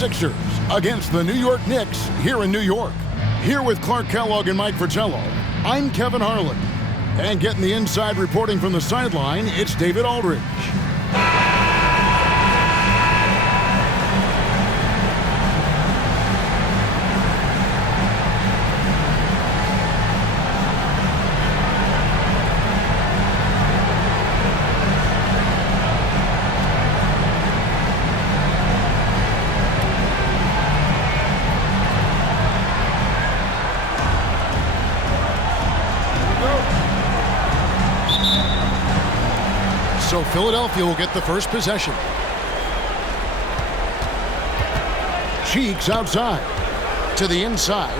76ers against the New York Knicks here in New York. Here with Clark Kellogg and Mike Fratello, I'm Kevin Harlan. And getting the inside reporting from the sideline, it's David Aldridge. So Philadelphia will get the first possession. Cheeks outside to the inside,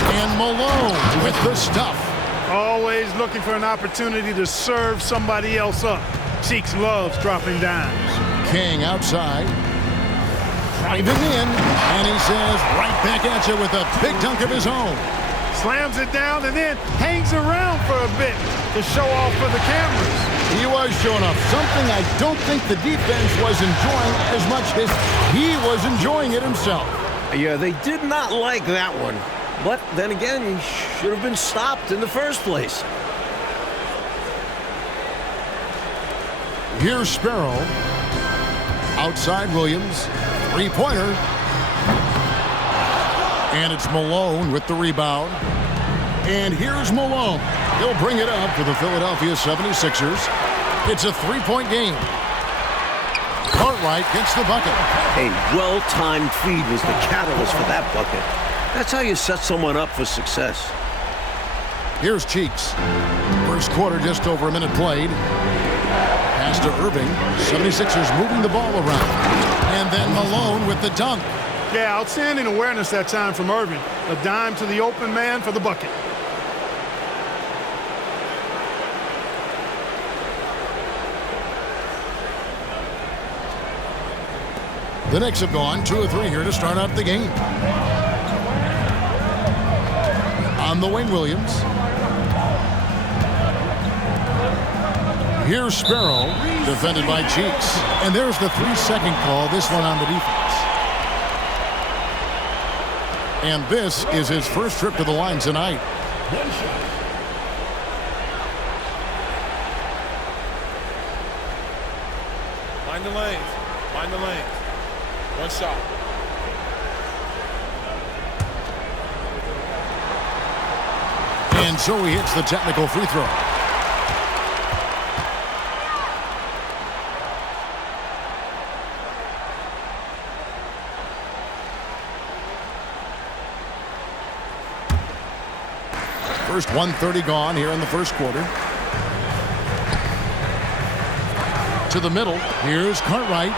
and Malone with the stuff. Always looking for an opportunity to serve somebody else up. Cheeks loves dropping dimes. King outside, driving in, and he says right back at you with a big dunk of his own. Slams it down and then hangs around for a bit to show off for the cameras. He was showing off something I don't think the defense was enjoying as much as he was enjoying it himself. Yeah, they did not like that one. But then again, he should have been stopped in the first place. Here's Sparrow. Outside Williams. Three-pointer. And it's Malone with the rebound. And here's Malone. He'll bring it up for the Philadelphia 76ers. It's a three-point game. Cartwright gets the bucket. A well-timed feed was the catalyst for that bucket. That's how you set someone up for success. Here's Cheeks. First quarter, just over a minute played. Pass to Irving. 76ers moving the ball around. And then Malone with the dunk. Yeah, outstanding awareness that time from Irving. A dime to the open man for the bucket. The Knicks have gone 2 of 3 here to start out the game. On the wing, Williams. Here's Sparrow, defended by Cheeks. And there's the 3-second call, this one on the defense. And this is his first trip to the line tonight. Mind the lanes. Mind the lanes. One shot. And so he hits the technical free throw. First 1:30 gone here in the first quarter. To the middle. Here's Cartwright.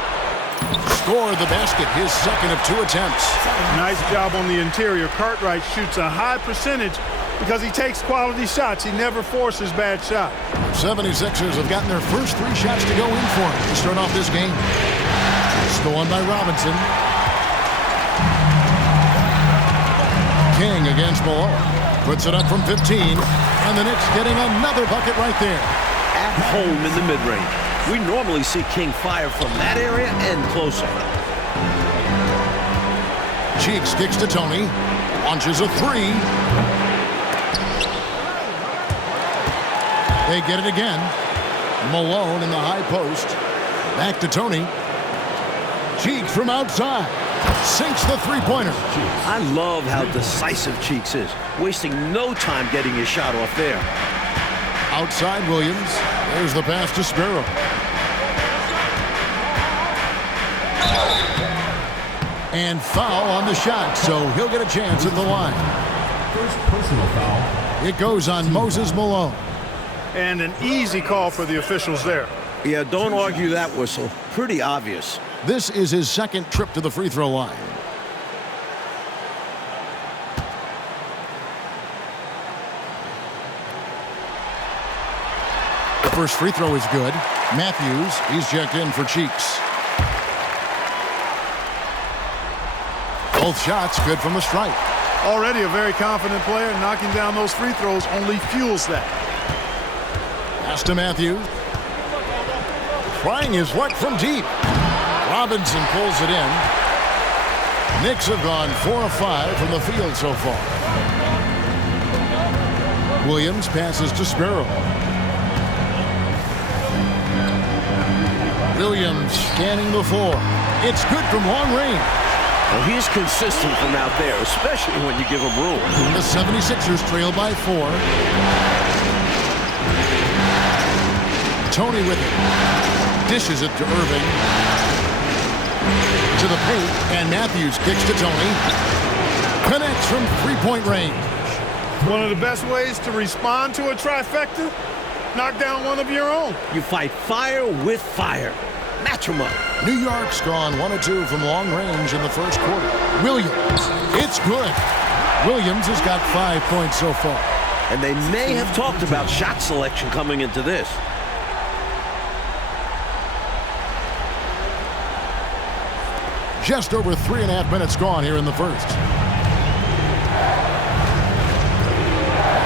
Scored the basket, his second of 2 attempts. Nice job on the interior. Cartwright shoots a high percentage because he takes quality shots. He never forces bad shots. 76ers have gotten their first 3 shots to go in for him to start off this game. Stolen by Robinson. King against Malone. Puts it up from 15. And the Knicks getting another bucket right there. At home in the mid-range. We normally see King fire from that area and closer. Cheeks kicks to Tony. Launches a 3. They get it again. Malone in the high post. Back to Tony. Cheeks from outside. Sinks the three-pointer. I love how decisive Cheeks is. Wasting no time getting his shot off there. Outside Williams. There's the pass to Sparrow. And foul on the shot, so he'll get a chance at the line. First personal foul. It goes on Moses Malone. And an easy call for the officials there. Yeah, don't argue that whistle. Pretty obvious. This is his second trip to the free throw line. The first free throw is good. Matthews, he's checked in for Cheeks. Both shots good from the stripe. Already a very confident player. Knocking down those free throws only fuels that. Pass to Matthews. Trying his luck from deep. Robinson pulls it in. Knicks have gone 4 of 5 from the field so far. Williams passes to Sparrow. Williams scanning the floor. It's good from long range. Well, he's consistent from out there, especially when you give him room. The 76ers trail by 4. Tony with it. Dishes it to Irving. To the paint, and Matthews kicks to Tony. Connects from three-point range. One of the best ways to respond to a trifecta, knock down one of your own. You fight fire with fire. Match 'em up. New York's gone 1 of 2 from long range in the first quarter. Williams, it's good. Williams has got 5 points so far. And they may have talked about shot selection coming into this. Just over 3.5 minutes gone here in the first.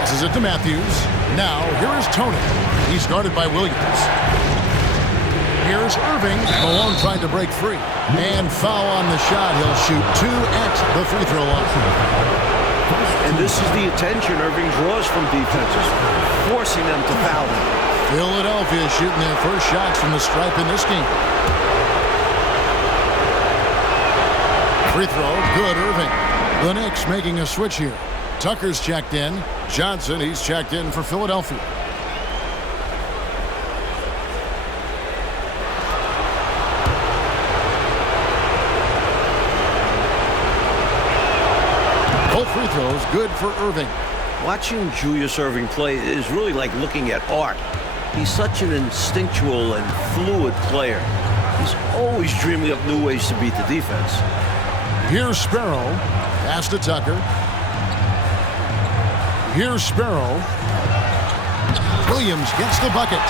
Passes it to Matthews. Now, here is Tony. He's guarded by Williams. Here's Irving. Malone tried to break free. And foul on the shot. He'll shoot 2 at the free throw line. And this is the attention Irving draws from defenses, forcing them to foul him. Philadelphia shooting their first shots from the stripe in this game. Free throw, good, Irving. The Knicks making a switch here. Tucker's checked in. Johnson, he's checked in for Philadelphia. Both free throws, good for Irving. Watching Julius Irving play is really like looking at art. He's such an instinctual and fluid player. He's always dreaming up new ways to beat the defense. Here's Sparrow. Pass to Tucker. Here's Sparrow. Williams gets the bucket.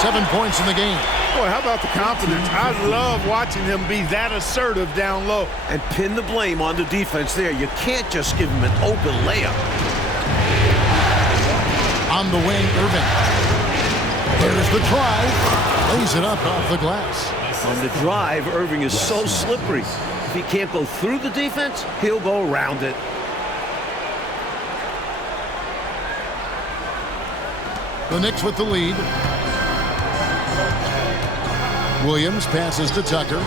7 points in the game. Boy, how about the confidence? I love watching him be that assertive down low. And pin the blame on the defense there. You can't just give him an open layup. On the wing, Irving. There's the drive. Lays it up off the glass. On the drive, Irving is so slippery. If he can't go through the defense, he'll go around it. The Knicks with the lead. Williams passes to Tucker.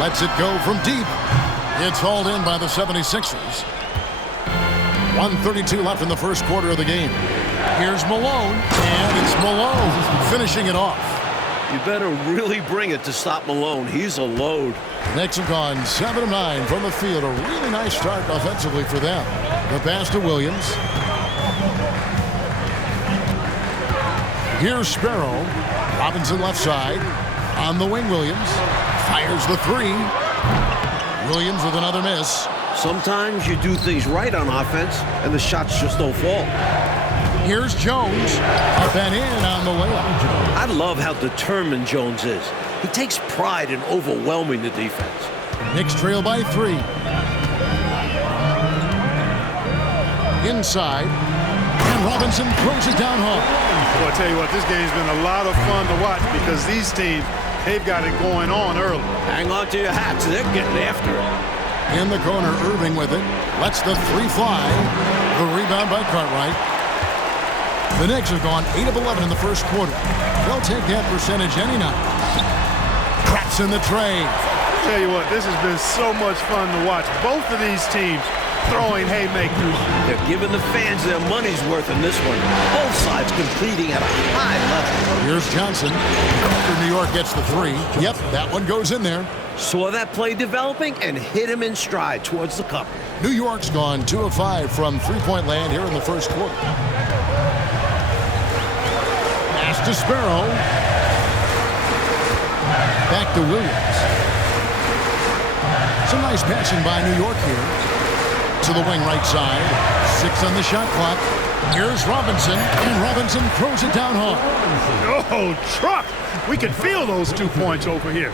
Lets it go from deep. It's hauled in by the 76ers. 1:32 left in the first quarter of the game. Here's Malone, and it's Malone finishing it off. You better really bring it to stop Malone. He's a load. Knicks have gone 7 of 9 from the field. A really nice start offensively for them. The pass to Williams. Here's Sparrow. Robinson left side. On the wing, Williams. Fires the 3. Williams with another miss. Sometimes you do things right on offense, and the shots just don't fall. Here's Jones. Up and in on the layup. I love how determined Jones is. He takes pride in overwhelming the defense. Knicks trail by 3. Inside. And Robinson throws it down hard. Well, I tell you what, this game's been a lot of fun to watch because these teams, they've got it going on early. Hang on to your hats. They're getting after it. In the corner, Irving with it. Lets the 3 fly. The rebound by Cartwright. The Knicks have gone 8 of 11 in the first quarter. They'll take that percentage any night. Traps in the tray. I tell you what, this has been so much fun to watch. Both of these teams throwing haymakers. They're giving the fans their money's worth in this one. Both sides competing at a high level. Here's Johnson. After New York gets the 3. Yep, that one goes in there. Saw that play developing and hit him in stride towards the cup. New York's gone 2 of 5 from three-point land here in the first quarter. Pass to Sparrow. Back to Williams. Some nice passing by New York here. To the wing right side. 6 on the shot clock. Here's Robinson, and Robinson throws it down hard. Oh, truck! We can feel those 2 points over here.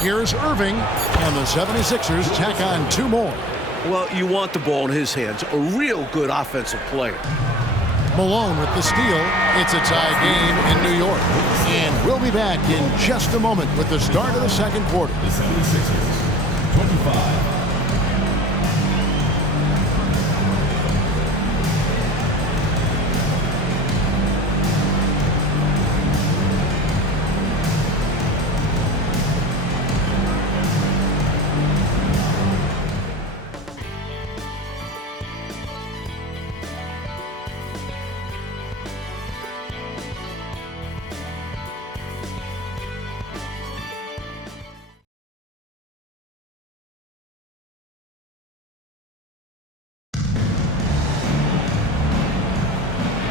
Here's Irving, and the 76ers tack on 2 more. Well, you want the ball in his hands. A real good offensive player. Malone with the steal. It's a tie game in New York. And we'll be back in just a moment with the start of the second quarter. The 76ers, 25.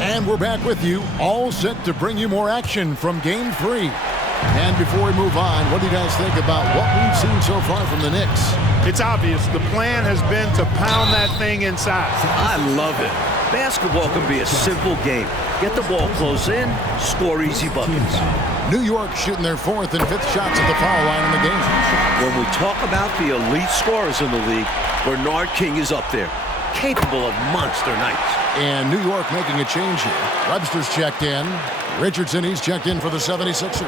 And we're back with you, all set to bring you more action from Game 3. And before we move on, what do you guys think about what we've seen so far from the Knicks? It's obvious the plan has been to pound that thing inside. I love it. Basketball can be a simple game. Get the ball close in, score easy buckets. New York shooting their 4th and 5th shots at the foul line in the game. When we talk about the elite scorers in the league, Bernard King is up there, capable of monster nights. And New York making a change here. Webster's checked in. Richardson, he's checked in for the 76ers.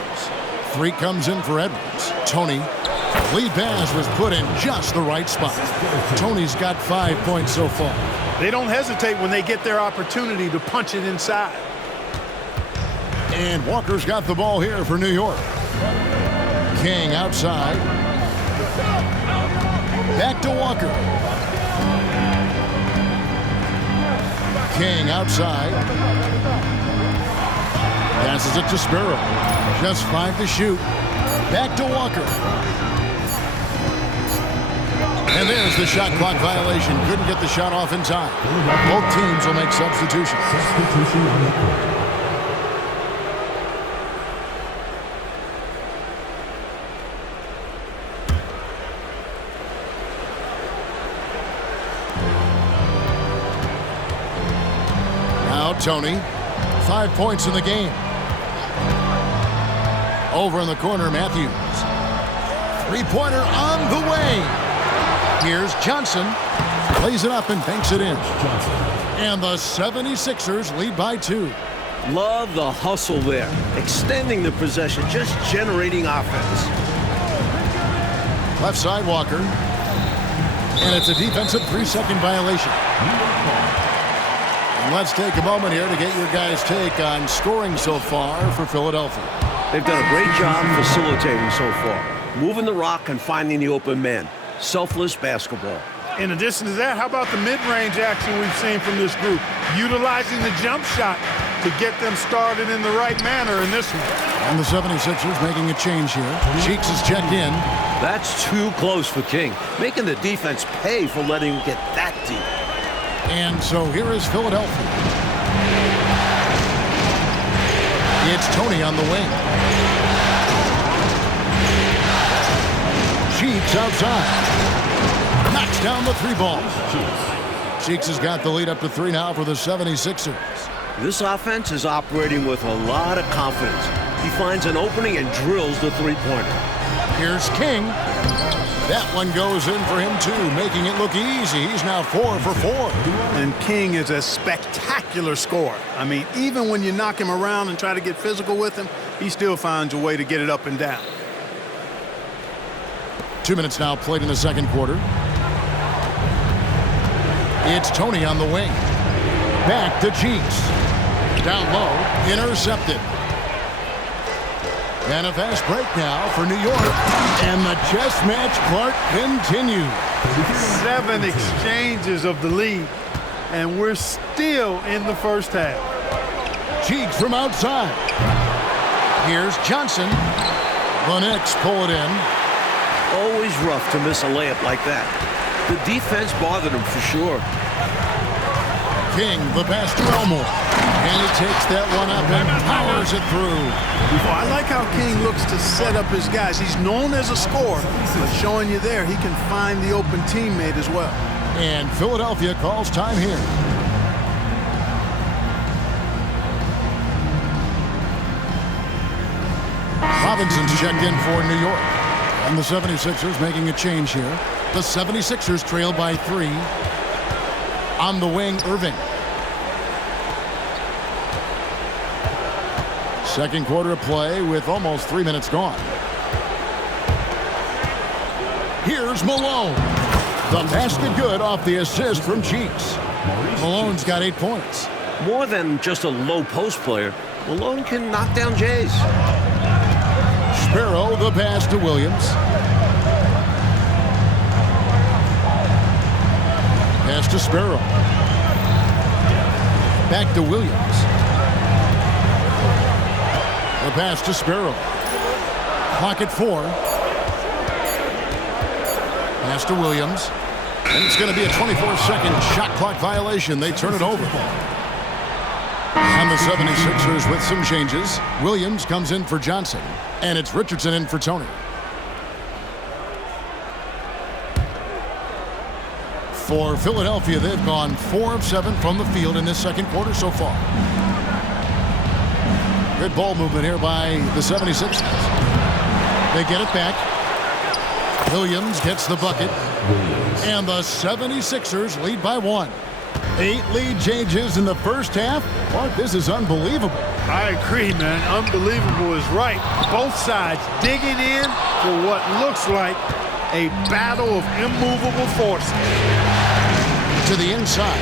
3 comes in for Edwards. Tony. Lead pass was put in just the right spot. Tony's got 5 points so far. They don't hesitate when they get their opportunity to punch it inside. And Walker's got the ball here for New York. King outside. Back to Walker. King outside. Passes it to Sparrow. Just 5 to shoot. Back to Walker. And there's the shot clock violation. Couldn't get the shot off in time. Both teams will make substitutions. Substitution on the court. Tony, 5 points in the game. Over in the corner, Matthews. 3-pointer on the way. Here's Johnson. Plays it up and banks it in. And the 76ers lead by 2. Love the hustle there. Extending the possession, just generating offense. Left side, Walker. And it's a defensive 3-second violation. Let's take a moment here to get your guys' take on scoring so far for Philadelphia. They've done a great job facilitating so far, moving the rock and finding the open man. Selfless basketball. In addition to that, how about the mid-range action we've seen from this group? Utilizing the jump shot to get them started in the right manner in this one. And the 76ers making a change here. Cheeks is checked in. That's too close for King, making the defense pay for letting him get that deep. And so here is Philadelphia. It's Tony on the wing. Cheeks outside. Knocks down the 3 ball. Cheeks has got the lead up to 3 now for the 76ers. This offense is operating with a lot of confidence. He finds an opening and drills the 3-pointer. Here's King. That one goes in for him, too, making it look easy. He's now 4 for 4. And King is a spectacular scorer. I mean, even when you knock him around and try to get physical with him, he still finds a way to get it up and down. 2 minutes now played in the second quarter. It's Tony on the wing. Back to Cheeks. Down low, intercepted. And a fast break now for New York. And the chess match clock continues. 7 exchanges of the lead. And we're still in the first half. Cheeks from outside. Here's Johnson. The Knicks pull it in. Always rough to miss a layup like that. The defense bothered him for sure. King, the pass to Elmore. And he takes that one up and powers it through. Well, I like how King looks to set up his guys. He's known as a scorer, but showing you there, he can find the open teammate as well. And Philadelphia calls time here. Robinson's checked in for New York. And the 76ers making a change here. The 76ers trail by 3. On the wing, Irving. Second quarter of play with almost 3 minutes gone. Here's Malone. The basket good off the assist from Cheeks. Malone's got 8 points. More than just a low post player, Malone can knock down Jays. Sparrow the pass to Williams. Pass to Sparrow. Back to Williams. The pass to Sparrow. Clock at 4. Pass to Williams. And it's going to be a 24-second shot clock violation. They turn it over. And the 76ers with some changes. Williams comes in for Johnson. And it's Richardson in for Tony. For Philadelphia, they've gone 4 of 7 from the field in this second quarter so far. Good ball movement here by the 76ers. They get it back. Williams gets the bucket. And the 76ers lead by 1. 8 lead changes in the first half. But this is unbelievable. I agree, man. Unbelievable is right. Both sides digging in for what looks like a battle of immovable forces. To the inside.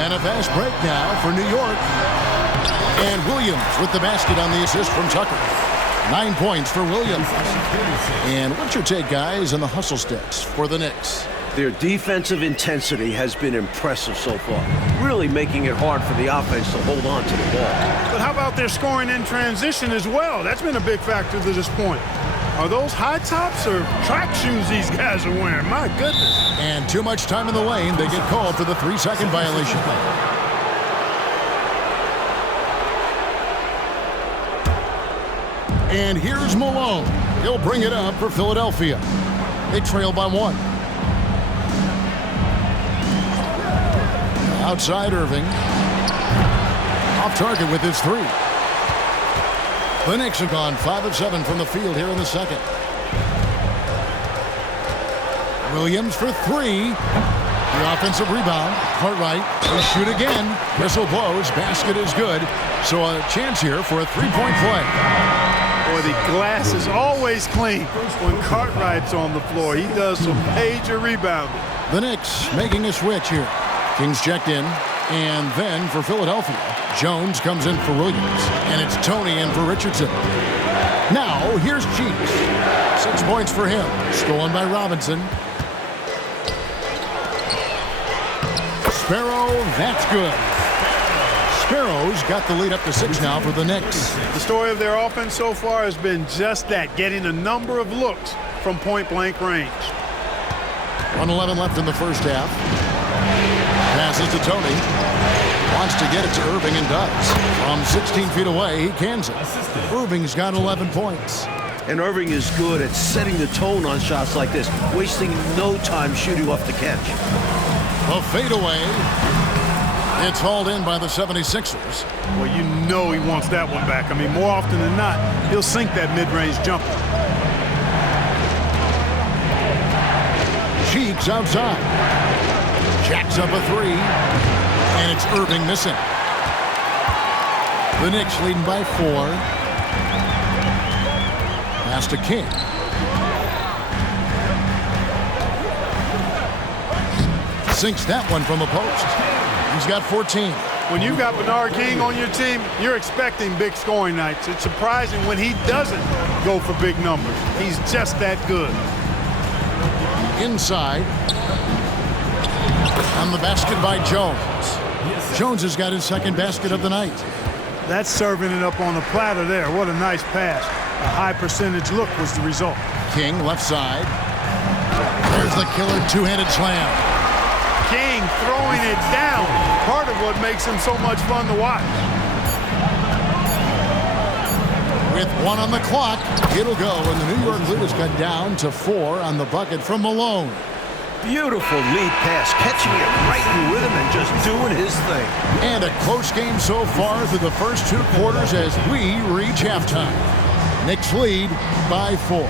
And a fast break now for New York. And Williams with the basket on the assist from Tucker. 9 points for Williams. And what's your take, guys, on the hustle sticks for the Knicks? Their defensive intensity has been impressive so far, really making it hard for the offense to hold on to the ball. But how about their scoring in transition as well? That's been a big factor to this point. Are those high tops or track shoes these guys are wearing? My goodness. And too much time in the lane. They get called for the 3-second violation. And here's Malone. He'll bring it up for Philadelphia. They trail by 1. Outside Irving. Off target with his 3. The Knicks have gone 5 of 7 from the field here in the second. Williams for 3. The offensive rebound. Cartwright will shoot again. Whistle blows. Basket is good. So a chance here for a 3-point play. Boy, the glass is always clean when Cartwright's on the floor. He does some major rebounding. The Knicks making a switch here. Kings checked in. And then for Philadelphia, Jones comes in for Williams. And it's Tony in for Richardson. Now, here's Cheeks. 6 points for him. Stolen by Robinson. Sparrow, that's good. Sparrow's got the lead up to 6 now for the Knicks. The story of their offense so far has been just that, getting a number of looks from point-blank range. 1:11 left in the first half. Passes to Tony. Wants to get it to Irving and does. From 16 feet away, he cans it. Irving's got 11 points. And Irving is good at setting the tone on shots like this, wasting no time shooting off the catch. A fadeaway. It's hauled in by the 76ers. Well, you know he wants that one back. I mean, more often than not, he'll sink that mid-range jumper. Cheeks outside. Jacks up a 3. And it's Irving missing. The Knicks leading by 4. Pass to King. Sinks that one from the post. He's got 14. When you've got Bernard King on your team, you're expecting big scoring nights. It's surprising when he doesn't go for big numbers. He's just that good. Inside. On the basket by Jones. Jones has got his second basket of the night. That's serving it up on the platter there. What a nice pass. A high percentage look was the result. King left side. There's the killer two-handed slam. King throwing it down. Part of what makes him so much fun to watch. With 1 on the clock, it'll go, and the New York lead is cut down to 4 on the bucket from Malone. Beautiful lead pass, catching it right in rhythm and just doing his thing. And a close game so far through the first 2 quarters as we reach halftime. Knicks lead by 4.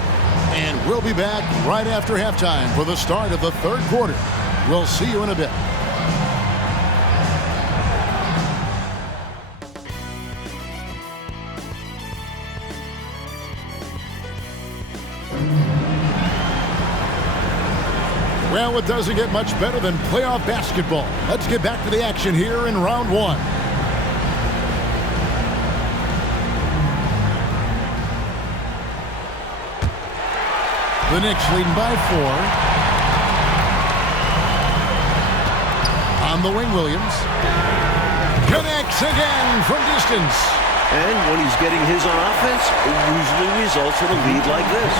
And we'll be back right after halftime for the start of the third quarter. We'll see you in a bit. Well, it doesn't get much better than playoff basketball. Let's get back to the action here in round one. The Knicks leading by 4. On the wing, Williams. Connects again from distance. And when he's getting his on offense, it usually results in a lead like this.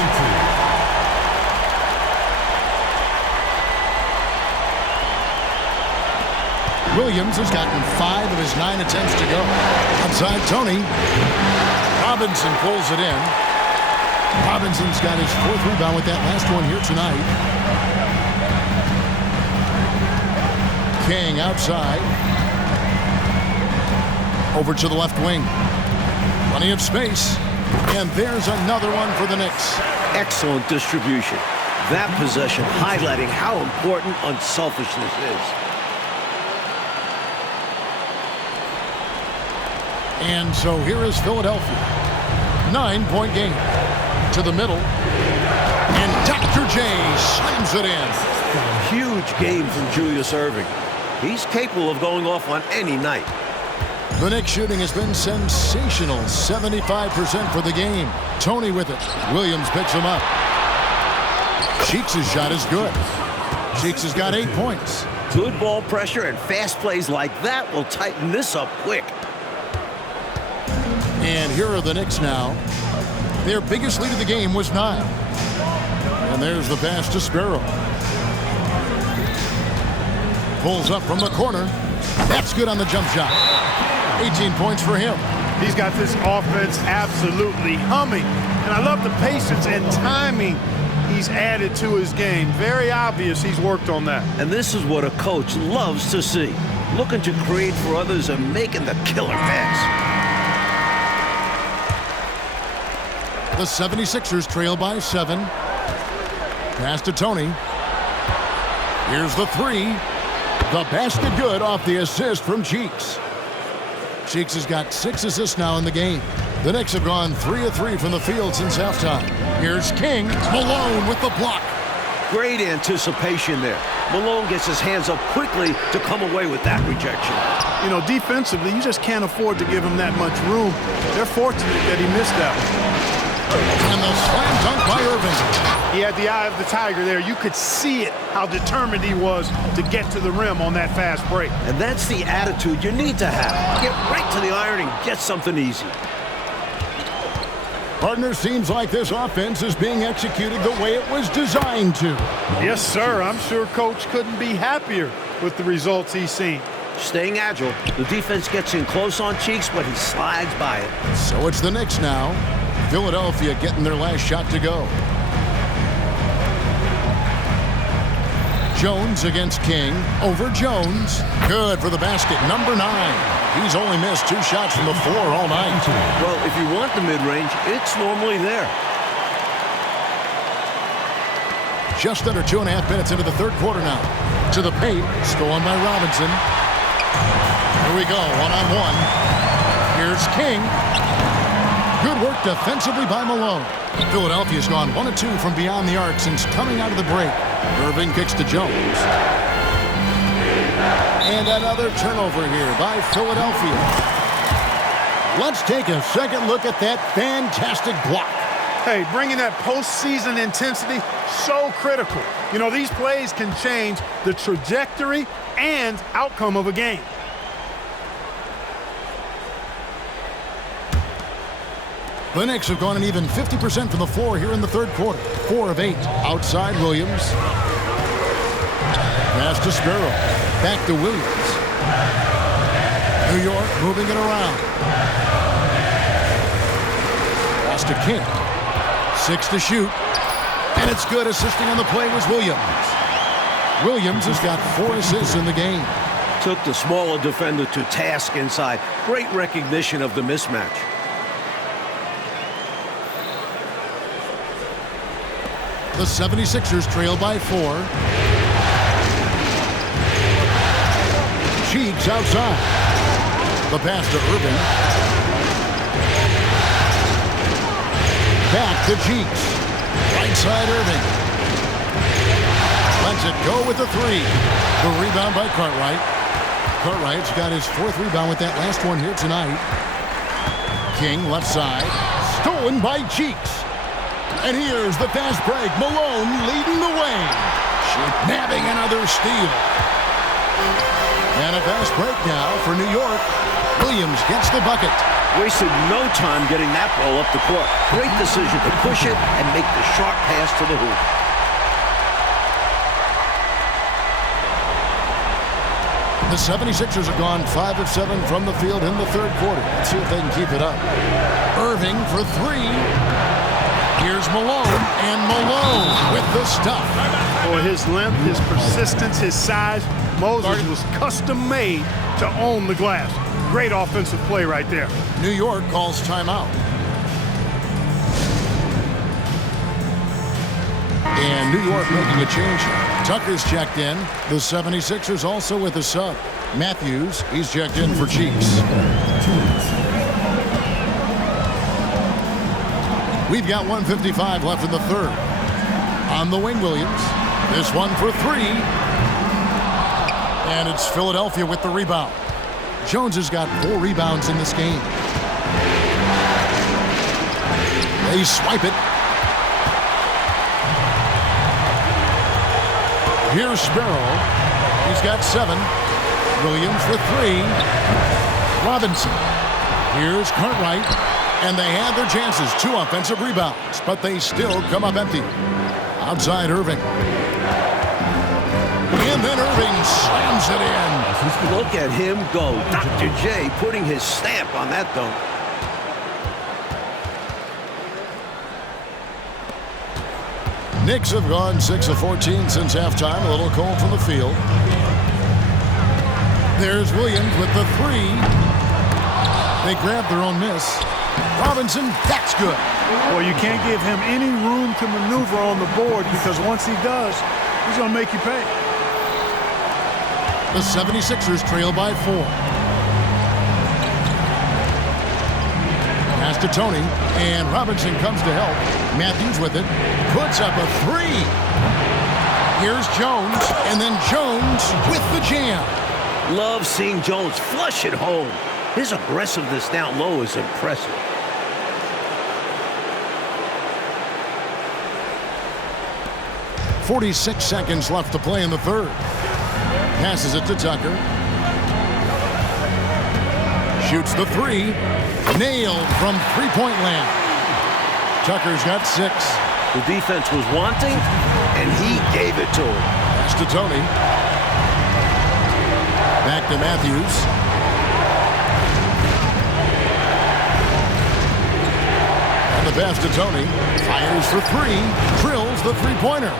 Williams has gotten 5 of his 9 attempts to go. Outside Tony. Robinson pulls it in. Robinson's got his 4th rebound with that last one here tonight. King outside. Over to the left wing. Plenty of space. And there's another one for the Knicks. Excellent distribution. That possession highlighting how important unselfishness is. And so here is Philadelphia. 9-point game. To the middle. And Dr. J slams it in. Huge game from Julius Erving. He's capable of going off on any night. The Knicks shooting has been sensational. 75% for the game. Tony with it. Williams picks him up. Cheeks' shot is good. Cheeks has got 8 points. Good ball pressure and fast plays like that will tighten this up quick. And here are the Knicks now. Their biggest lead of the game was 9. And there's the pass to Sparrow. Pulls up from the corner. That's good on the jump shot. 18 points for him. He's got this offense absolutely humming. And I love the patience and timing he's added to his game. Very obvious he's worked on that. And this is what a coach loves to see. Looking to create for others and making the killer pass. The 76ers trail by 7. Pass to Tony. Here's the 3. The basket good off the assist from Cheeks. Cheeks has got 6 assists now in the game. The Knicks have gone 3 of 3 from the field since halftime. Here's King. Malone with the block. Great anticipation there. Malone gets his hands up quickly to come away with that rejection. You know, defensively, you just can't afford to give him that much room. They're fortunate that he missed that one. And the slam dunk by Irving. He had the eye of the tiger there. You could see it, how determined he was to get to the rim on that fast break. And that's the attitude you need to have. Get right to the iron and get something easy. Partner, seems like this offense is being executed the way it was designed to. Yes, sir. I'm sure Coach couldn't be happier with the results he's seen. Staying agile. The defense gets in close on Cheeks, but he slides by it. So it's the Knicks now. Philadelphia getting their last shot to go. Jones against King. Over Jones. Good for the basket. Number 9. He's only missed 2 shots from the floor all night. Well, if you want the mid-range, it's normally there. Just under 2.5 minutes into the third quarter now. To the paint. Stolen by Robinson. Here we go. One-on-one. Here's King. Good work defensively by Malone. Philadelphia's gone 1 of 2 from beyond the arc since coming out of the break. Irving kicks to Jones. And another turnover here by Philadelphia. Let's take a second look at that fantastic block. Hey, bringing that postseason intensity, so critical. You know, these plays can change the trajectory and outcome of a game. The Knicks have gone an even 50% from the floor here in the third quarter. 4 of 8. Outside Williams. Pass to Sparrow. Back to Williams. New York moving it around. Pass to King. 6 to shoot. And it's good. Assisting on the play was Williams. Williams has got 4 assists in the game. Took the smaller defender to task inside. Great recognition of the mismatch. The 76ers trail by 4. Cheeks outside. The pass to Irving. Back to Cheeks. Right side Irving. Lets it go with the three. The rebound by Cartwright. Cartwright's got his 4th rebound with that last one here tonight. King left side. Stolen by Cheeks. And here's the fast break. Malone leading the way. Nabbing another steal. And a fast break now for New York. Williams gets the bucket. Wasted no time getting that ball up the court. Great decision to push it and make the sharp pass to the hoop. The 76ers have gone 5 of 7 from the field in the 3rd quarter. Let's see if they can keep it up. Irving for 3. Here's Malone, and Malone with the stuff. For his length, his persistence, his size, Moses was custom-made to own the glass. Great offensive play right there. New York calls timeout. And New York making a change. Tucker's checked in. The 76ers also with a sub. Matthews, he's checked in for Cheeks. We've got 1:55 left in the 3rd. On the wing, Williams. This one for 3. And it's Philadelphia with the rebound. Jones has got 4 rebounds in this game. They swipe it. Here's Sparrow. He's got 7. Williams for 3. Robinson. Here's Cartwright. And they had their chances. 2 offensive rebounds. But they still come up empty. Outside Irving. And then Irving slams it in. Look at him go. Dr. J putting his stamp on that dunk. Knicks have gone 6 of 14 since halftime. A little cold from the field. There's Williams with the 3. They grab their own miss. Robinson, that's good. Well, you can't give him any room to maneuver on the board because once he does, he's going to make you pay. The 76ers trail by 4. Pass to Tony, and Robinson comes to help. Matthews with it, puts up a 3. Here's Jones, and then Jones with the jam. Love seeing Jones flush it home. His aggressiveness down low is impressive. .46 seconds left to play in the 3rd. Passes it to Tucker. Shoots the 3. Nailed from three-point land. Tucker's got 6. The defense was wanting, and he gave it to him. Pass to Tony. Back to Matthews. And the pass to Tony. Fires for 3. Drills the three-pointer.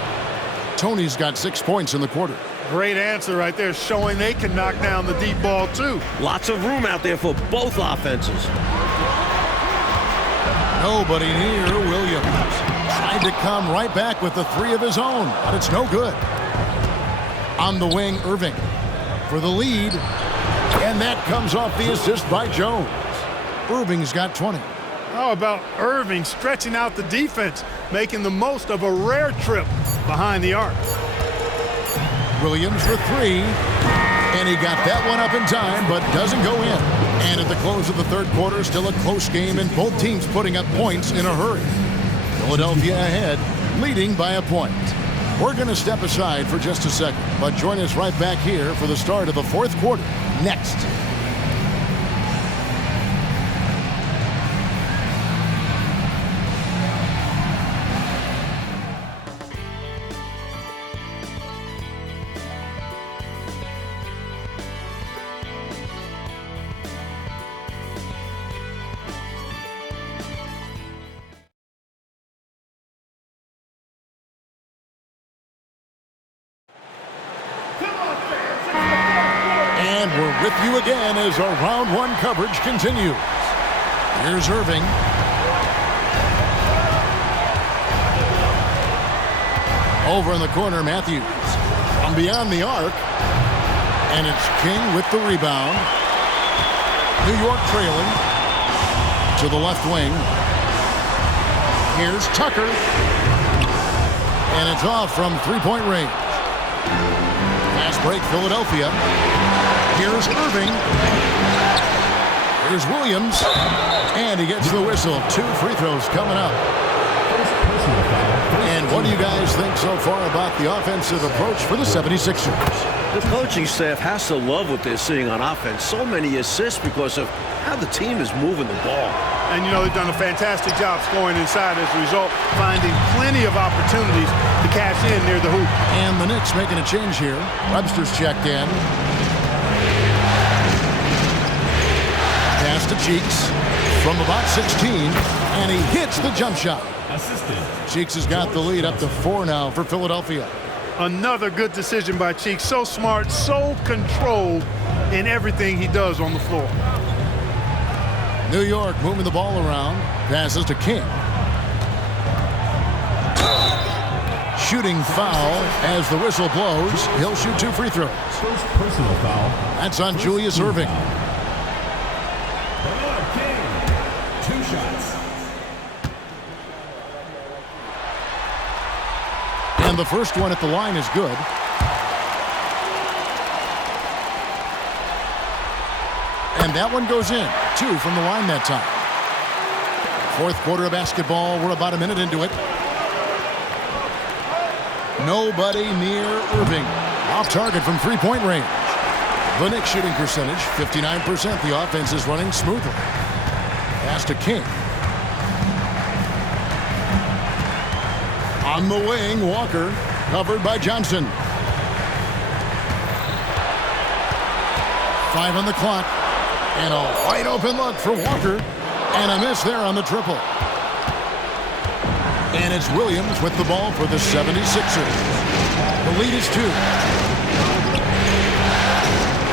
Tony's got 6 points in the quarter. Great answer right there, showing they can knock down the deep ball, too. Lots of room out there for both offenses. Nobody near Williams. Tried to come right back with the 3 of his own, but it's no good. On the wing, Irving for the lead. And that comes off the assist by Jones. Irving's got 20. How about Irving stretching out the defense, making the most of a rare trip behind the arc. Williams for 3. And he got that one up in time, but doesn't go in. And at the close of the 3rd quarter, still a close game, and both teams putting up points in a hurry. Philadelphia ahead, leading by a point. We're going to step aside for just a second, but join us right back here for the start of the 4th quarter next. And we're with you again as our round 1 coverage continues. Here's Irving. Over in the corner, Matthews. From beyond the arc. And it's King with the rebound. New York trailing. To the left wing. Here's Tucker. And it's off from three-point range. Fast break, Philadelphia. Here's Irving. Here's Williams. And he gets the whistle. 2 free throws coming up. And what do you guys think so far about the offensive approach for the 76ers? The coaching staff has to love what they're seeing on offense. So many assists because of how the team is moving the ball. And, you know, they've done a fantastic job scoring inside as a result, finding plenty of opportunities to cash in near the hoop. And the Knicks making a change here. Webster's checked in. Pass to Cheeks from about 16, and he hits the jump shot. Cheeks has got the lead up to 4 now for Philadelphia. Another good decision by Cheeks. So smart, so controlled in everything he does on the floor. New York moving the ball around. Passes to King. Shooting foul as the whistle blows. He'll shoot 2 free throws. First personal foul. That's on Julius Irving. King. 2 shots. And the first one at the line is good. And that one goes in. 2 from the line that time. Fourth quarter of basketball. We're about a minute into it. Nobody near Irving. Off target from 3-point range. The Knicks shooting percentage, 59%. The offense is running smoothly. Pass to King. On the wing, Walker, covered by Johnson. 5 on the clock. And a wide open look for Walker. And a miss there on the triple. And it's Williams with the ball for the 76ers. The lead is 2.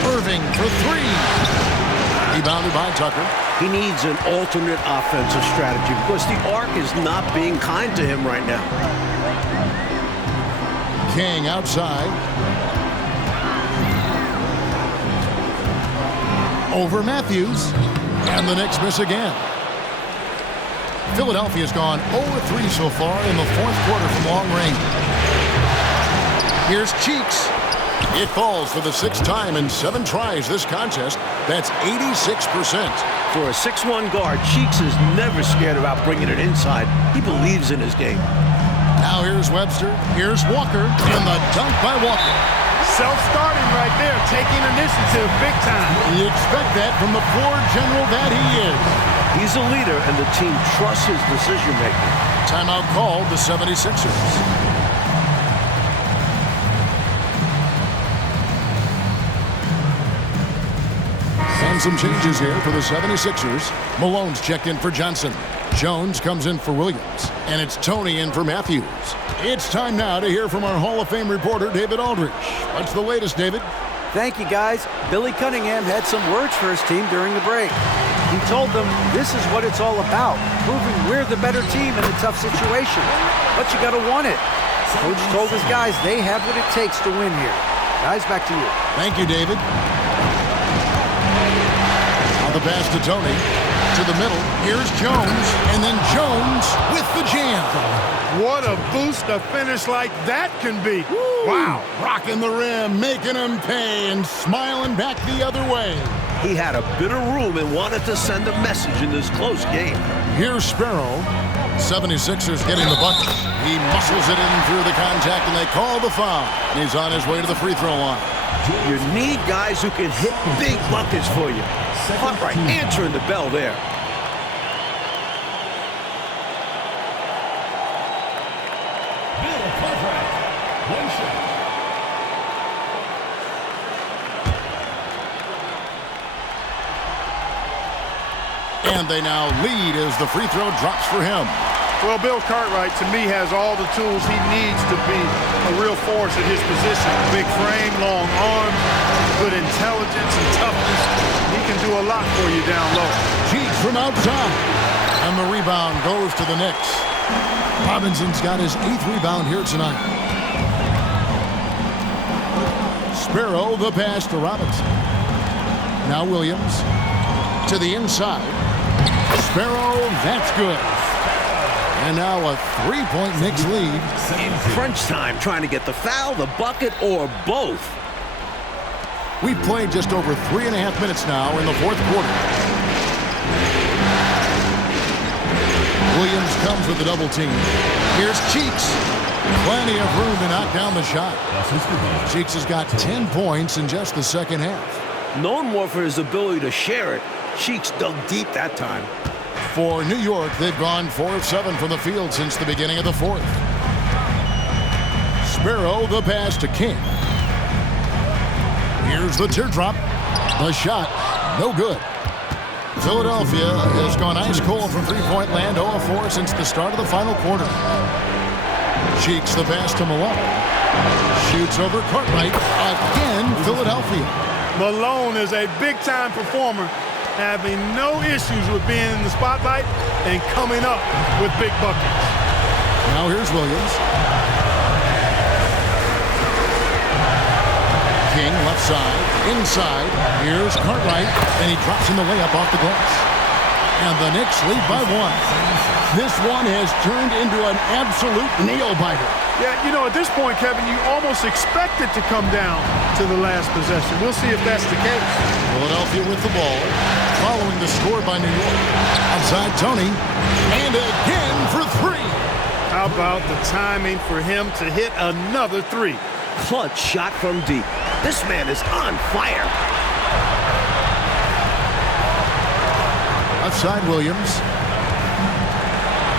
Irving for 3. Rebounded by Tucker. He needs an alternate offensive strategy because the arc is not being kind to him right now. King outside. Over Matthews. And the Knicks miss again. Philadelphia's gone 0-3 so far in the fourth quarter from long range. Here's Cheeks. It falls for the 6th time in 7 tries this contest. That's 86%. For a 6'1" guard, Cheeks is never scared about bringing it inside. He believes in his game. Now here's Webster. Here's Walker. And the dunk by Walker. Self-starting right there, taking initiative big time. You expect that from the floor general that he is. He's a leader, and the team trusts his decision-making. Timeout called the 76ers. And some changes here for the 76ers. Malone's checked in for Johnson. Jones comes in for Williams. And it's Tony in for Matthews. It's time now to hear from our Hall of Fame reporter, David Aldrich. What's the latest, David? Thank you, guys. Billy Cunningham had some words for his team during the break. He told them this is what it's all about, proving we're the better team in a tough situation. But you got to want it. Coach told his guys they have what it takes to win here. Guys, back to you. Thank you, David. Now the pass to Tony. To the middle. Here's Jones. And then Jones with the jam. What a boost a finish like that can be. Woo. Wow. Rocking the rim, making him pay, and smiling back the other way. He had a bit of room and wanted to send a message in this close game. Here's Sparrow. 76ers getting the bucket. He muscles it in through the contact, and they call the foul. He's on his way to the free throw line. You need guys who can hit big buckets for you. Hot right, answering the bell there. And they now lead as the free throw drops for him. Well, Bill Cartwright, to me, has all the tools he needs to be a real force at his position. Big frame, long arms, good intelligence and toughness. He can do a lot for you down low. Cheeks from outside. And the rebound goes to the Knicks. Robinson's got his 8th rebound here tonight. Sparrow, the pass to Robinson. Now Williams to the inside. Sparrow, that's good. And now a 3-point Knicks lead. In crunch time, trying to get the foul, the bucket, or both. We've played just over 3.5 minutes now in the fourth quarter. Williams comes with the double team. Here's Cheeks. Plenty of room to knock down the shot. Cheeks has got 10 points in just the second half. Known more for his ability to share it, Cheeks dug deep that time. For New York, they've gone 4 of 7 from the field since the beginning of the fourth. Sparrow, the pass to King. Here's the teardrop. The shot, no good. Philadelphia has gone ice cold from three-point land, 0 of 4 since the start of the final quarter. Cheeks the pass to Malone. Shoots over Cartwright. Again, Philadelphia. Malone is a big-time performer, having no issues with being in the spotlight and coming up with big buckets. Now here's Williams. King left side, inside. Here's Cartwright, and he drops in the layup off the glass. And the Knicks lead by 1. This one has turned into an absolute nail-biter. Yeah, you know, at this point, Kevin, you almost expect it to come down to the last possession. We'll see if that's the case. Philadelphia with the ball, following the score by New York. Outside Tony, and again for 3. How about the timing for him to hit another 3? Clutch shot from deep. This man is on fire. Outside Williams.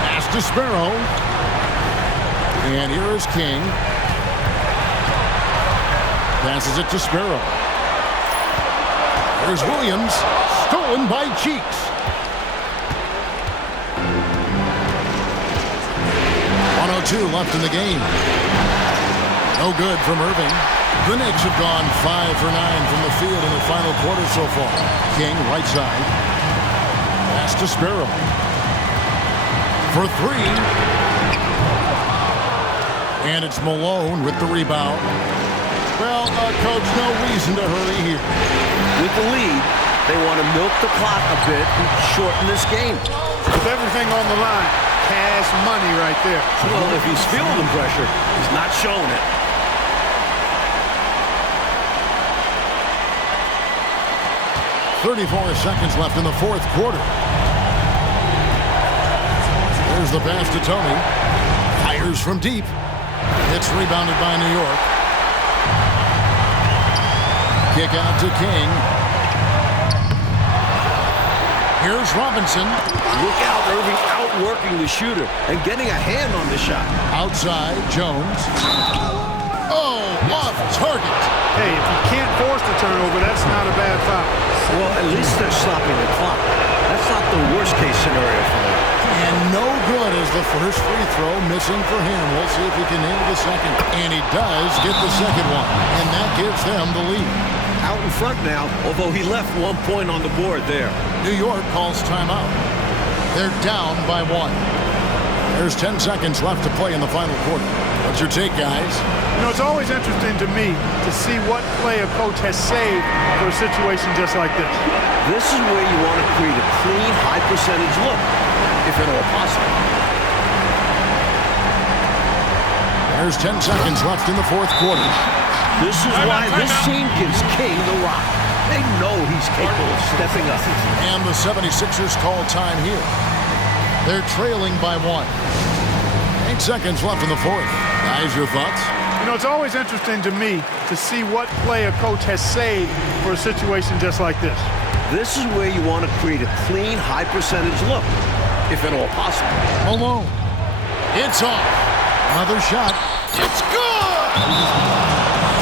Pass to Sparrow. And here is King. Passes it to Sparrow. There's Williams. Stolen by Cheeks. 1:02 left in the game. No good from Irving. The Knicks have gone 5 for 9 from the field in the final quarter so far. King, right side. Pass to Sparrow. For 3. And it's Malone with the rebound. Well, Coach, no reason to hurry here. With the lead, they want to milk the clock a bit and shorten this game. With everything on the line, cash money right there. Well, if he's feeling the pressure, he's not showing it. 34 seconds left in the fourth quarter. There's the pass to Tony. Fires from deep. It's rebounded by New York. Kick out to King. Here's Robinson. Look out, Irving outworking the shooter and getting a hand on the shot. Outside, Jones. Oh, off target. Hey, if you can't force the turnover, that's not a bad foul. Well, at least they're stopping the clock. That's not the worst-case scenario for them. And no good as the first free throw missing for him. We'll see if he can nail the second. And he does get the second one. And that gives them the lead. Out in front now, although he left 1 point on the board there. New York calls timeout. They're down by 1. There's 10 seconds left to play in the final quarter. What's your take, guys? You know, it's always interesting to me to see what play a coach has saved for a situation just like this. This is where you want to create a clean, high-percentage look, if at all possible. There's 10 seconds left in the fourth quarter. This is why this team gives King the rock. They know he's capable of stepping up. And the 76ers call time here. They're trailing by 1. 8 seconds left in the fourth. Guys, your thoughts? You know, it's always interesting to me to see what play a coach has saved for a situation just like this. This is where you want to create a clean, high-percentage look, if at all possible. Malone. It's off. Another shot. It's good!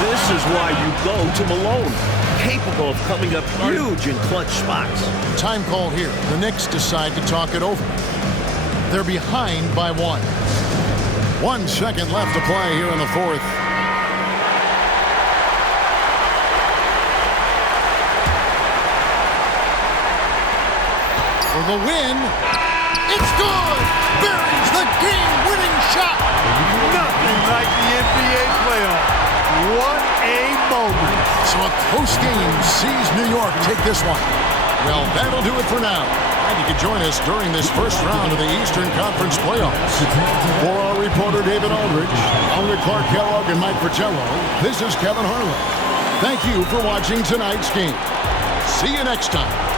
This is why you go to Malone, capable of coming up huge in clutch spots. Time call here. The Knicks decide to talk it over. They're behind by 1. 1 second left to play here in the fourth. For the win, it's good! Buries the game-winning shot! Nothing like the NBA playoffs. What a moment. So a close game sees New York take this one. Well, that'll do it for now. And you can join us during this first round of the Eastern Conference playoffs. For our reporter David Aldridge, along with Clark Kellogg and Mike Fratello, this is Kevin Harlan. Thank you for watching tonight's game. See you next time.